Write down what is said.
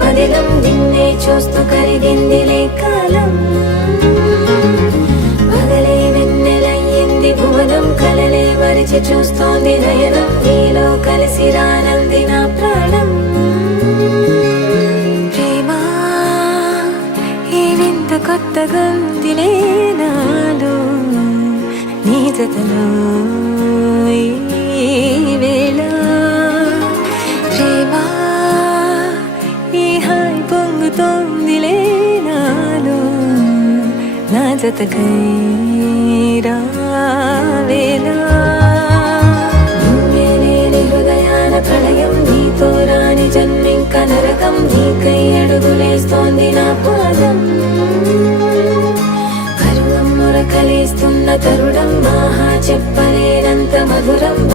పదిలం నిన్నే చూస్తూ కరిగిందిలే కాలం పగలే వెన్నెలయ్యింది భువనం కలలే మరిచి చూస్తోంది నయనం నీలో కలిసి రానంది నా ప్రాణం ప్రేమ ఈ వింత కొత్తగా ఉందిలే నాలో నీ జతలో ఈ వేళ ప్రేమ ఈ హాయి పొంగుతోందిలే నాలో నా జతకై